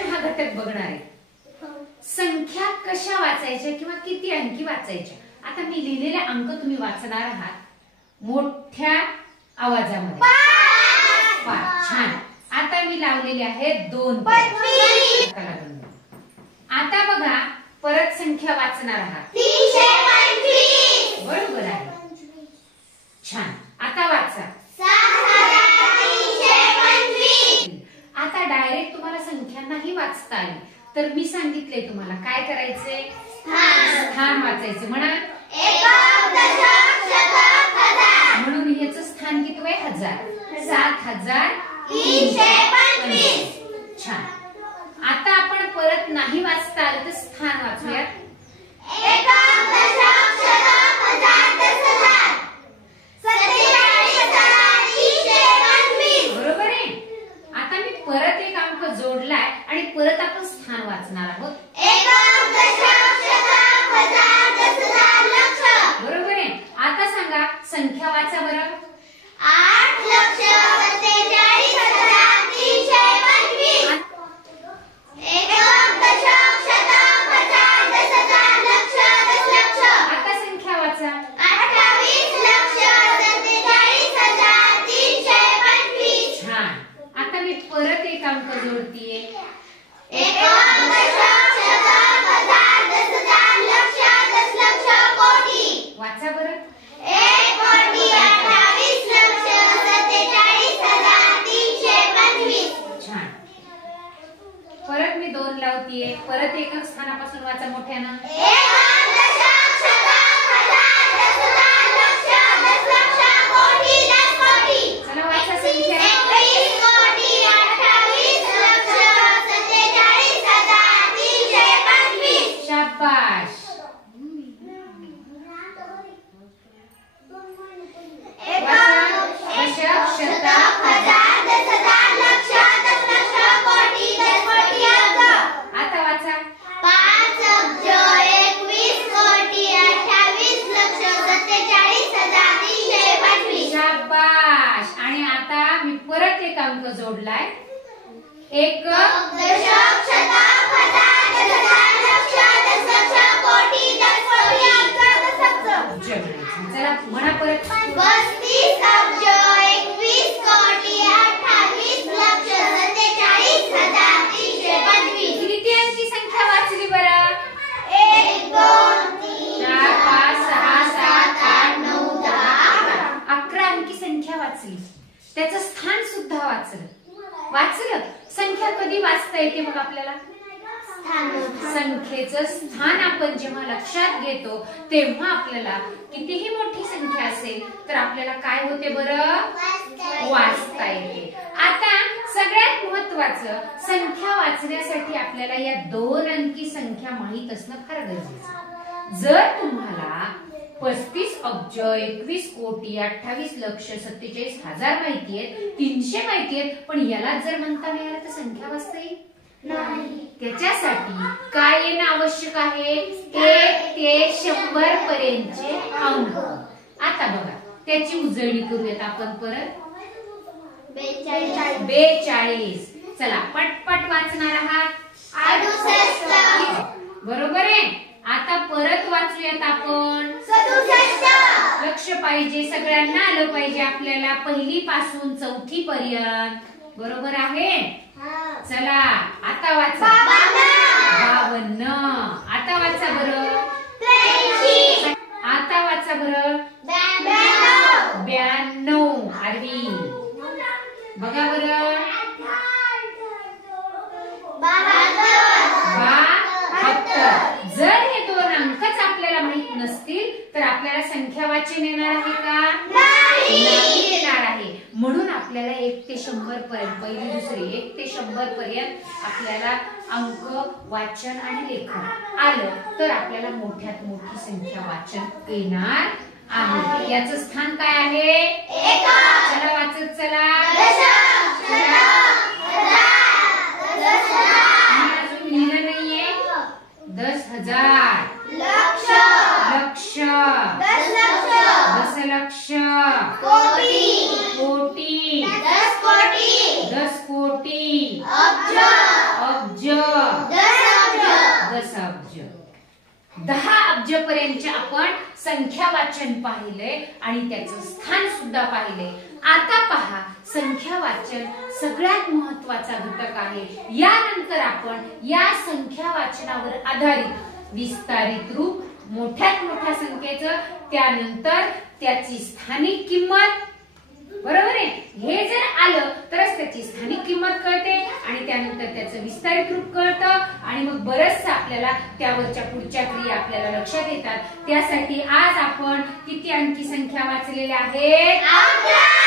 वाचन हा घटक बघणार आहे. संख्या कशा वाचायच्या किंवा किती अंकी वाचायच्या. आता मी लिहिलेले अंक तुम्ही वाचणार आहात मोठ्या आवाजामध्ये. 5. छान. आता मी लावलेले आहेत 2. आता बघा परत संख्या वाचणार आहात. 325. बरोबर आहे. छान. आता वाचा. 6325. आता डायरेक्ट तुम्हाला संख्यांनाही वाचता आली तर मी सांगितले तुम्हाला काय करायचे. स्थान वाचायचे. म्हणा एकक, दशक, शतक, हजार. म्हणून ह्याचं स्थान किती आहे. 1000. 7325. छान. आता आपण परत नाही वाचता आलं तर स्थान वाचूया. एकक, दशक, शतक, हजार, 10,000. 47,325. बरोबर आहे. आता मी परत एक अंक जोडलाय आणि परत आपण स्थान वाचणार आहोत. एकक, दशक, शतक, हजार, 10,000, लक्ष. बरोबर आहे. आता सांगा संख्या वाचा बरं. 8,47,325. एकक, दशक, शतक, हजार, 10,000, लक्ष, दशलक्ष. आता संख्या वाचा. 28,47,325. छान. आता मी परत एक अंक जोडतीये. एकक, दशक, शतक, हजार, 10,000, लक्ष, दशलक्ष, कोटी. वाचा बरं. 1,28,47,325. छान. परत मी 2 लावतीये. परत एकक स्थानापासून वाचा मोठ्यानं. एकक, दशक, शतक, हजार, 10,000, लक्ष, दशलक्ष, कोटी, 10 कोटी. चला वाचा संख्या. 21 कोटी, 28 लक्ष, 47,325. शाबाश. एकक, दशक, शतक, हजार, 10,000, लक्ष, दशलक्ष, कोटी, 10 कोटी अंक. आता वाचा. 5 अब्ज, 21 कोटी, 28 लक्ष, 47,325. शाबाश. आणि आता मी परत एक अंक जोडलाय. एकक, दशक, शतक, हजार, 10,000, लक्ष, दशलक्ष, कोटी, 10 कोटी अंक, दशलक्ष. चला म्हणा परत. 35 अब्ज, 21 कोटी, 28 लक्ष, 47,325. किती अंकी संख्या वाचली बरं. 1 2 3 4 5 6 7 8 9 10 11 अंकी संख्या वाचली. त्याचं स्थान सुद्धा वाचलं. संख्या कधी वाचता येते मग आपल्याला. संख्येचं स्थान आपण जेव्हा लक्षात घेतो तेव्हा आपल्याला कितीही मोठी संख्या असेल तर आपल्याला काय होते बरं. वाचता येते. आता सगळ्यात महत्वाचं संख्या वाचण्यासाठी आपल्याला या 2 अंकी संख्या माहित असणं फार गरजेचं. जर तुम्हाला 35 अब्ज, 21 कोटी, 28 लक्ष, 47,000 माहिती आहेत, 300 माहिती आहेत, पण याला जर म्हणता नाही आलं तर संख्या वाचता येईल नाही. त्याच्यासाठी काय येणं आवश्यक आहे. 1 ते 100 पर्यंतचे अंक. आता बघा त्याची उजळणी करूयात आपण परत. 42. चला पटपट वाचणार आहात. 68. बरोबर आहे. आता परत वाचूयात आपण. 67. लक्ष पाहिजे. सगळ्यांना आलं पाहिजे आपल्याला 1ली पासून 4थी पर्यंत. बरोबर आहे. चला आता वाचा. 52. आता वाचा बरं. 83. आता वाचा बरं. 92. आरवी बघा बरं. 72. जर हे 2 अंकच आपल्याला माहित नसतील तर आपल्याला संख्या वाचन येणार आहे का. नाही येणार आहे. म्हणून आपल्याला 1 ते 100 पर्यंत, पहिली दुसरी 1 ते 100 पर्यंत आपल्याला अंक वाचन आणि लेखन आलं तर आपल्याला मोठ्यात मोठी संख्या वाचन येणार आहे. याचं स्थान काय आहे. चला वाचत चला. अजून लिहिलं नाहीये. 10,000 लक्ष, दशलक्ष, कोटी, 10 कोटी, अब्ज, 10 अब्जपर्यंत आपण संख्या वाचन पाहिलंय आणि त्याचं स्थान सुद्धा पाहिलंय. आता पहा, संख्या वाचन सगळ्यात महत्वाचा घटक आहे. यानंतर आपण या संख्या वाचनावर आधारित विस्तारित रूप, मोठ्यात मोठ्या संख्येचं, त्यानंतर त्याची स्थानिक किंमत, बरोबर आहे, हे जर आलं तरच त्याची स्थानिक किंमत कळते आणि त्यानंतर त्याचं विस्तारित रूप कळतं आणि मग बरचसं आपल्याला त्यावरच्या पुढच्या क्रिया आपल्याला लक्षात येतात. त्यासाठी आज आपण किती अंकी संख्या वाचलेल्या आहेत? 11.